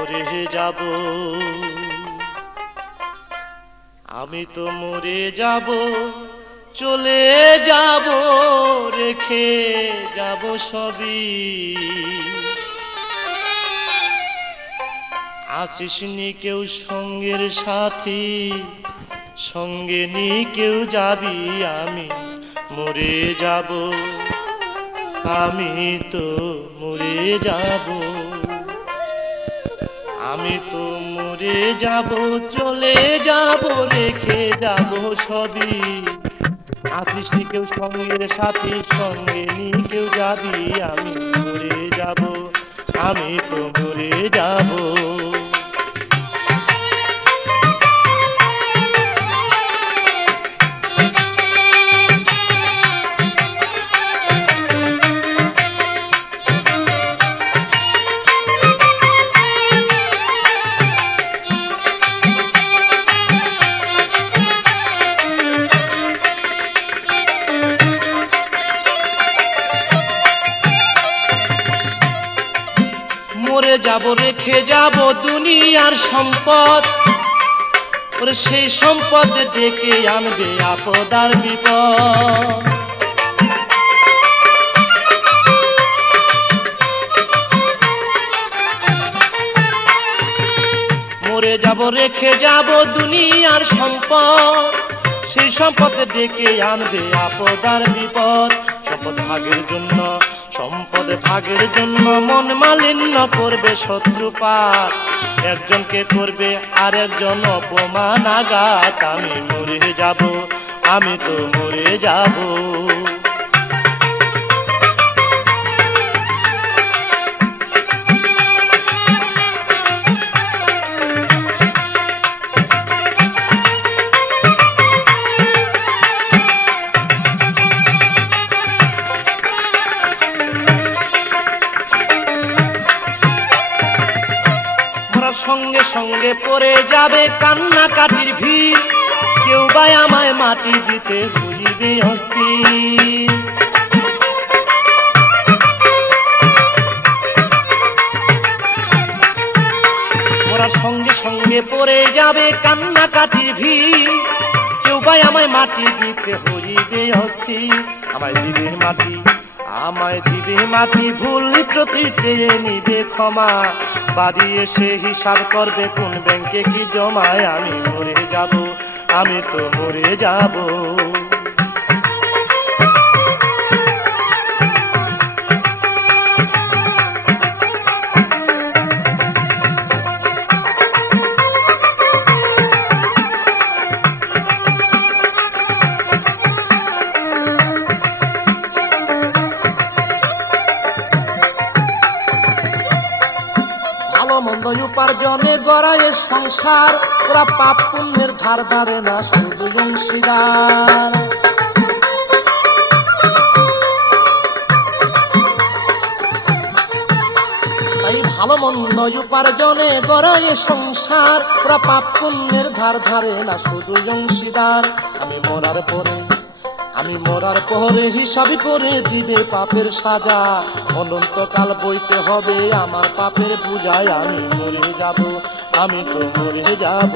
মরে যাব, আমি তো মরে যাব, চলে যাব, রেখে যাব সবই। আছিস নি কেউ সঙ্গের সাথী, সঙ্গে নি কেউ যাবি, আমি মরে যাব, আমি তো মরে যাব, আমি তো মরে যাব, চলে যাব, রেখে যাব সবই। আছিস নি কেউ সঙ্গের সাথী, সঙ্গে নি কেউ যাবি, আমি মরে যাব, আমি তো মরে যাব। মরে যাব, রেখে যাব দুনিয়ার সম্পদ, ওরে সেই সম্পদ ডেকে আনবে আপদ আর বিপদ। মরে যাব, রেখে যাব দুনিয়ার সম্পদ, সেই সম্পদ ডেকে আনবে আপদ আর বিপদ। সম্পদ ভাগের জন্য, সম্পদ ভাগের জন্য মন মালিন্য করবে শত্রুপাত, একজনকে করবে আর একজন অপমান আঘাত। আমি মরে যাব, আমি তো মরে যাব। সঙ্গে সঙ্গে পড়ে যাবে কান্নাকাটির ভিড়, কেউ বা আমায় মাটি দিতে হইবে অস্থির। ওরা সঙ্গে সঙ্গে পড়ে যাবে কান্নাকাটির ভিড়, কেউ বা আমায় মাটি দিতে হইবে অস্থির। আমায় দিবে মাটি, আমায় দিবে মাটি, ভুল ত্রুটি চেয়ে নিবে ক্ষমা, বাড়ি এসে হিসাব করবে কোন ব্যাংকে কি জমায়। আমি মরে যাব, আমি তো মরে যাব। মন্দ উপার্জনে গড়ায় সংসার, ওরা পাপ পুণ্যের ধার ধারে না, শুধু অংশীদার। তাই ভালো মন্দ উপার্জনে গড়ায় সংসার, ওরা পাপ পুণ্যের ধার ধারে না, শুধু অংশীদার। আমি মরার পরে, আমি মরার পরে হিসাব করে দিবে পাপের সাজা, অনন্তকাল বইতে হবে আমার পাপের বোঝায়। আমি মরে যাব, আমি তো মরে যাব।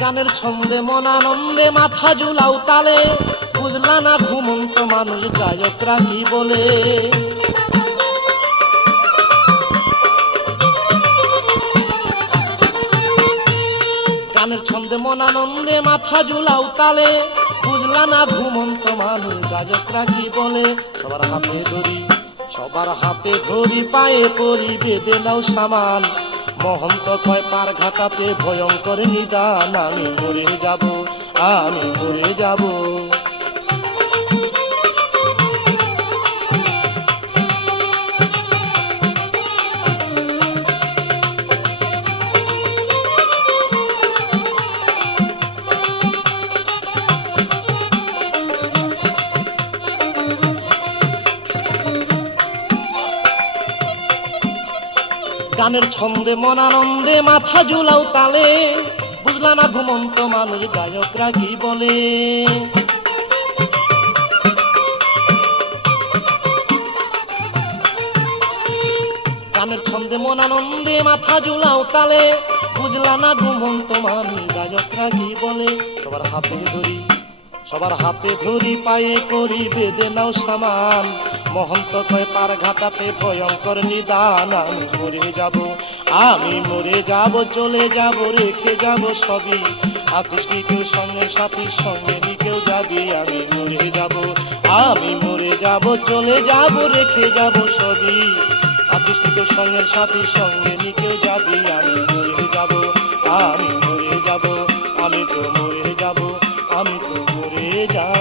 গানের ছন্দে মন আনন্দে মাথা ঝুলাও তালে, বুঝলা না ঘুমন্ত মানুষ গায়করা কি বলে। গানের ছন্দে মন আনন্দে মাথা ঝুলাও তালে, বুঝলা না ঘুমন্ত মানুষ গায়করা কি বলে। সবার হাতে ধরি, সবার হাতে ধরি, পায়ে পরি, বেঁধে নাও সামান, মহন্ত কয় পার ঘাটাতে ভয়ঙ্কর নিদান। আমি মরে যাব, আমি মরে যাব। গানের ছন্দে মন আনন্দে মাথা ঝুলাও তালে, বুঝলা না ঘুমন্ত মানুষ গায়করা কি বলে। গানের ছন্দে মন আনন্দে মাথা ঝুলাও তালে, বুঝলা না ঘুমন্ত মানুষ গায়করা কি বলে। সবার হাতে ধরি পায়ে করি বেঁধে নাও সামান, মহন্ত কয় পার ঘাটাতে ভয়ঙ্কর নিদান। আমি মরে যাব চলে যাব রেখে যাব সবই, আছিস নি কেউ সঙ্গে সাথীর সঙ্গে নি কেউ যাবি। আমি মরে যাব চলে যাব রেখে যাব সবই, আছিস নি কেউ সঙ্গের সাথীর সঙ্গে নি কেউ যাবি। আমি মরে যাব, আমি তো মরে যাব, আমি তো মরে যাব।